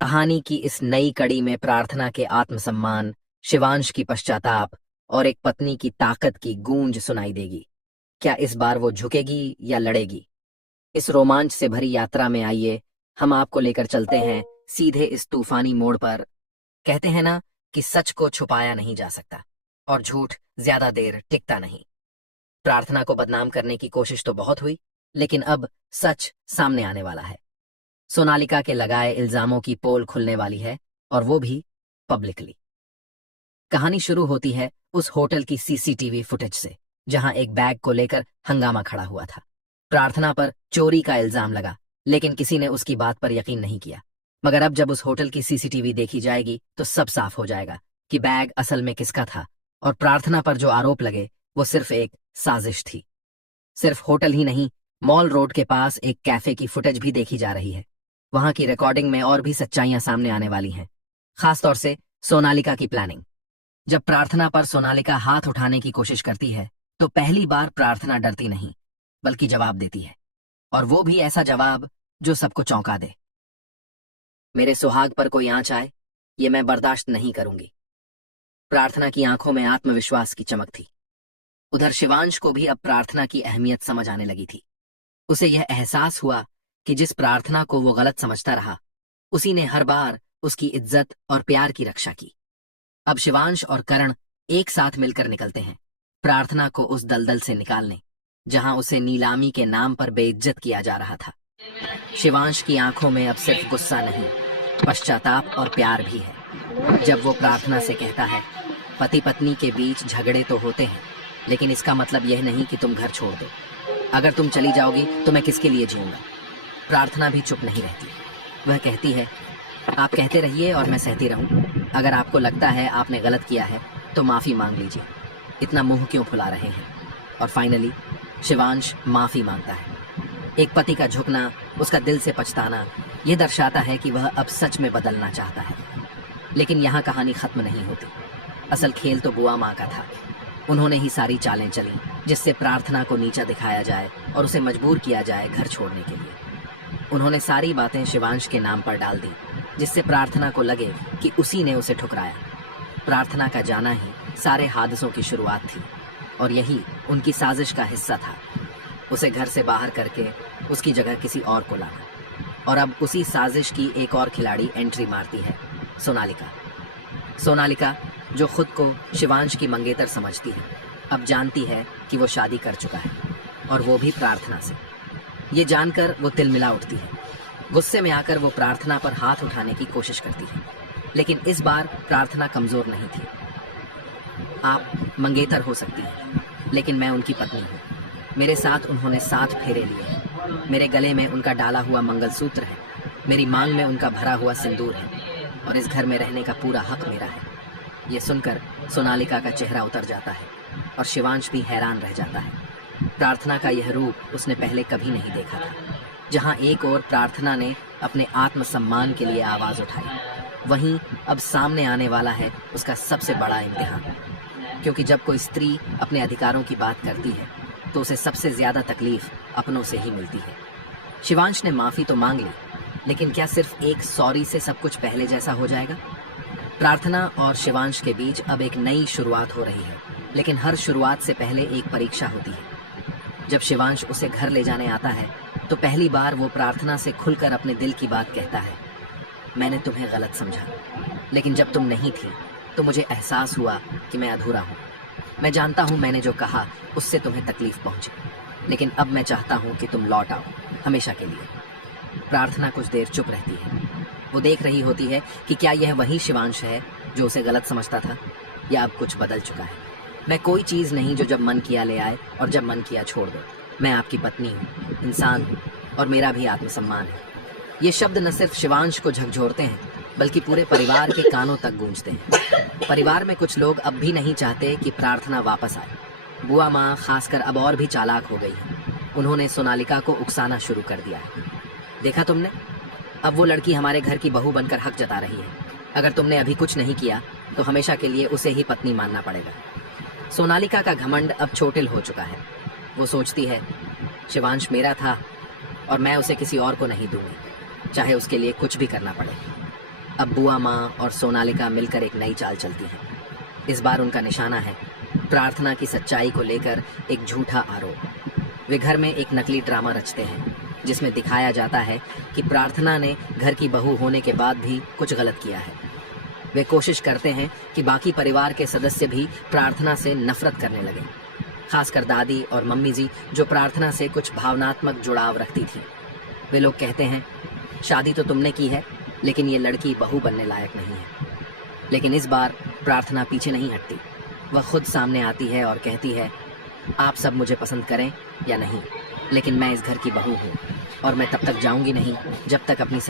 कहानी की इस नई कड़ी में प्रार्थना के आत्मसम्मान, शिवांश की पश्चाताप और एक पत्नी की ताकत की गूंज सुनाई देगी। क्या इस बार वो झुकेगी या लड़ेगी? इस रोमांच से भरी यात्रा में आइए, हम आपको लेकर चलते हैं सीधे इस तूफानी मोड़ पर। कहते हैं ना कि सच को छुपाया नहीं जा सकता और झूठ ज्यादा देर टिकता नहीं। प्रार्थना को बदनाम करने की कोशिश तो बहुत हुई, लेकिन अब सच सामने आने वाला है। सोनालिका के लगाए इल्जामों की पोल खुलने वाली है, और वो भी पब्लिकली। कहानी शुरू होती है उस होटल की सीसीटीवी फुटेज से, जहां एक बैग को लेकर हंगामा खड़ा हुआ था। प्रार्थना पर चोरी का इल्जाम लगा, लेकिन किसी ने उसकी बात पर यकीन नहीं किया। मगर अब जब उस होटल की सीसीटीवी देखी जाएगी तो सब साफ हो जाएगा कि बैग असल में किसका था, और प्रार्थना पर जो आरोप लगे वो सिर्फ एक साजिश थी। सिर्फ होटल ही नहीं, मॉल रोड के पास एक कैफे की फुटेज भी देखी जा रही है। वहां की रिकॉर्डिंग में और भी सच्चाइयां सामने आने वाली हैं, खासतौर से सोनालिका की प्लानिंग। जब प्रार्थना पर सोनालिका हाथ उठाने की कोशिश करती है तो पहली बार प्रार्थना डरती नहीं, बल्कि जवाब देती है, और वो भी ऐसा जवाब जो सबको चौंका दे। मेरे सुहाग पर कोई आंच आए, ये मैं बर्दाश्त नहीं करूंगी। प्रार्थना की आंखों में आत्मविश्वास की चमक थी। उधर शिवांश को भी अब प्रार्थना की अहमियत समझ आने लगी थी। उसे यह एहसास हुआ कि जिस प्रार्थना को वो गलत समझता रहा, उसी ने हर बार उसकी इज्जत और प्यार की रक्षा की। अब शिवांश और करण एक साथ मिलकर निकलते हैं प्रार्थना को उस दलदल से निकालने, जहां उसे नीलामी के नाम पर बेइज्जत किया जा रहा था। शिवांश की आंखों में अब सिर्फ गुस्सा नहीं, पश्चाताप और प्यार भी है। जब वो प्रार्थना से कहता है, पति पत्नी के बीच झगड़े तो होते हैं, लेकिन इसका मतलब यह नहीं कि तुम घर छोड़ दो। अगर तुम चली जाओगी तो मैं किसके लिए जीऊंगा। प्रार्थना भी चुप नहीं रहती। वह कहती है, आप कहते रहिए और मैं सहती रहूं। अगर आपको लगता है आपने गलत किया है तो माफी मांग लीजिए। इतना मुंह क्यों फुला रहे हैं। और फाइनली शिवांश माफी मांगता है। एक पति का झुकना, उसका दिल से पछताना, यह दर्शाता है कि वह अब सच में बदलना चाहता है। लेकिन यहाँ कहानी खत्म नहीं होती। असल खेल तो बुआ माँ का था। उन्होंने ही सारी चालें चली जिससे प्रार्थना को नीचा दिखाया जाए और उसे मजबूर किया जाए घर छोड़ने के लिए। उन्होंने सारी बातें शिवांश के नाम पर डाल दी, जिससे प्रार्थना को लगे कि उसी ने उसे ठुकराया। प्रार्थना का जाना ही सारे हादसों की शुरुआत थी, और यही उनकी साजिश का हिस्सा था। उसे घर से बाहर करके उसकी जगह किसी और को लाना। और अब उसी साजिश की एक और खिलाड़ी एंट्री मारती है, सोनालिका। सोनालिका जो खुद को शिवांश की मंगेतर समझती है, अब जानती है कि वो शादी कर चुका है, और वो भी प्रार्थना से। ये जानकर वो तिलमिला उठती है। गुस्से में आकर वो प्रार्थना पर हाथ उठाने की कोशिश करती है, लेकिन इस बार प्रार्थना कमजोर नहीं थी। आप मंगेतर हो सकती हैं, लेकिन मैं उनकी पत्नी हूँ। मेरे साथ उन्होंने 7 फेरे लिए हैं। मेरे गले में उनका डाला हुआ मंगलसूत्र है, मेरी मांग में उनका भरा हुआ सिंदूर है, और इस घर में रहने का पूरा हक मेरा है। ये सुनकर सोनालिका का चेहरा उतर जाता है, और शिवांश भी हैरान रह जाता है। प्रार्थना का यह रूप उसने पहले कभी नहीं देखा था। जहां एक ओर प्रार्थना ने अपने आत्मसम्मान के लिए आवाज उठाई, वहीं अब सामने आने वाला है उसका सबसे बड़ा इम्तिहान। क्योंकि जब कोई स्त्री अपने अधिकारों की बात करती है तो उसे सबसे ज्यादा तकलीफ अपनों से ही मिलती है। शिवांश ने माफी तो मांग ली, लेकिन क्या सिर्फ एक सॉरी से सब कुछ पहले जैसा हो जाएगा? प्रार्थना और शिवांश के बीच अब एक नई शुरुआत हो रही है, लेकिन हर शुरुआत से पहले एक परीक्षा होती है। जब शिवांश उसे घर ले जाने आता है तो पहली बार वो प्रार्थना से खुलकर अपने दिल की बात कहता है। मैंने तुम्हें गलत समझा, लेकिन जब तुम नहीं थी तो मुझे एहसास हुआ कि मैं अधूरा हूँ। मैं जानता हूँ मैंने जो कहा उससे तुम्हें तकलीफ पहुंची, लेकिन अब मैं चाहता हूँ कि तुम लौट आओ, हमेशा के लिए। प्रार्थना कुछ देर चुप रहती है। वो देख रही होती है कि क्या यह वही शिवांश है जो उसे गलत समझता था, या अब कुछ बदल चुका है। मैं कोई चीज़ नहीं जो जब मन किया ले आए और जब मन किया छोड़ दो। मैं आपकी पत्नी हूँ, इंसान हूँ, और मेरा भी आत्मसम्मान है। ये शब्द न सिर्फ शिवांश को झकझोरते हैं, बल्कि पूरे परिवार के कानों तक गूंजते हैं। परिवार में कुछ लोग अब भी नहीं चाहते कि प्रार्थना वापस आए। बुआ माँ खासकर अब और भी चालाक हो गई है। उन्होंने सोनालिका को उकसाना शुरू कर दिया है। देखा तुमने, अब वो लड़की हमारे घर की बहू बनकर हक जता रही है। अगर तुमने अभी कुछ नहीं किया तो हमेशा के लिए उसे ही पत्नी मानना पड़ेगा। सोनालिका का घमंड अब चोटिल हो चुका है। वो सोचती है, शिवांश मेरा था और मैं उसे किसी और को नहीं दूंगी, चाहे उसके लिए कुछ भी करना पड़े। अब बुआ माँ और सोनालिका मिलकर एक नई चाल चलती हैं। इस बार उनका निशाना है प्रार्थना की सच्चाई को लेकर एक झूठा आरोप। वे घर में एक नकली ड्रामा रचते हैं जिसमें दिखाया जाता है कि प्रार्थना ने घर की बहू होने के बाद भी कुछ गलत किया है। वे कोशिश करते हैं कि बाकी परिवार के सदस्य भी प्रार्थना से नफरत करने लगे, खासकर दादी और मम्मी जी जो प्रार्थना से कुछ भावनात्मक जुड़ाव रखती थी। वे लोग कहते हैं, शादी तो तुमने की है लेकिन ये लड़की बहू बनने लायक नहीं है। लेकिन इस बार प्रार्थना पीछे नहीं हटती। वह खुद सामने आती है और कहती है, आप सब मुझे पसंद करें या नहीं, लेकिन मैं इस घर की बहू हूँ और मैं तब तक जाऊंगी नहीं जब तक अपनी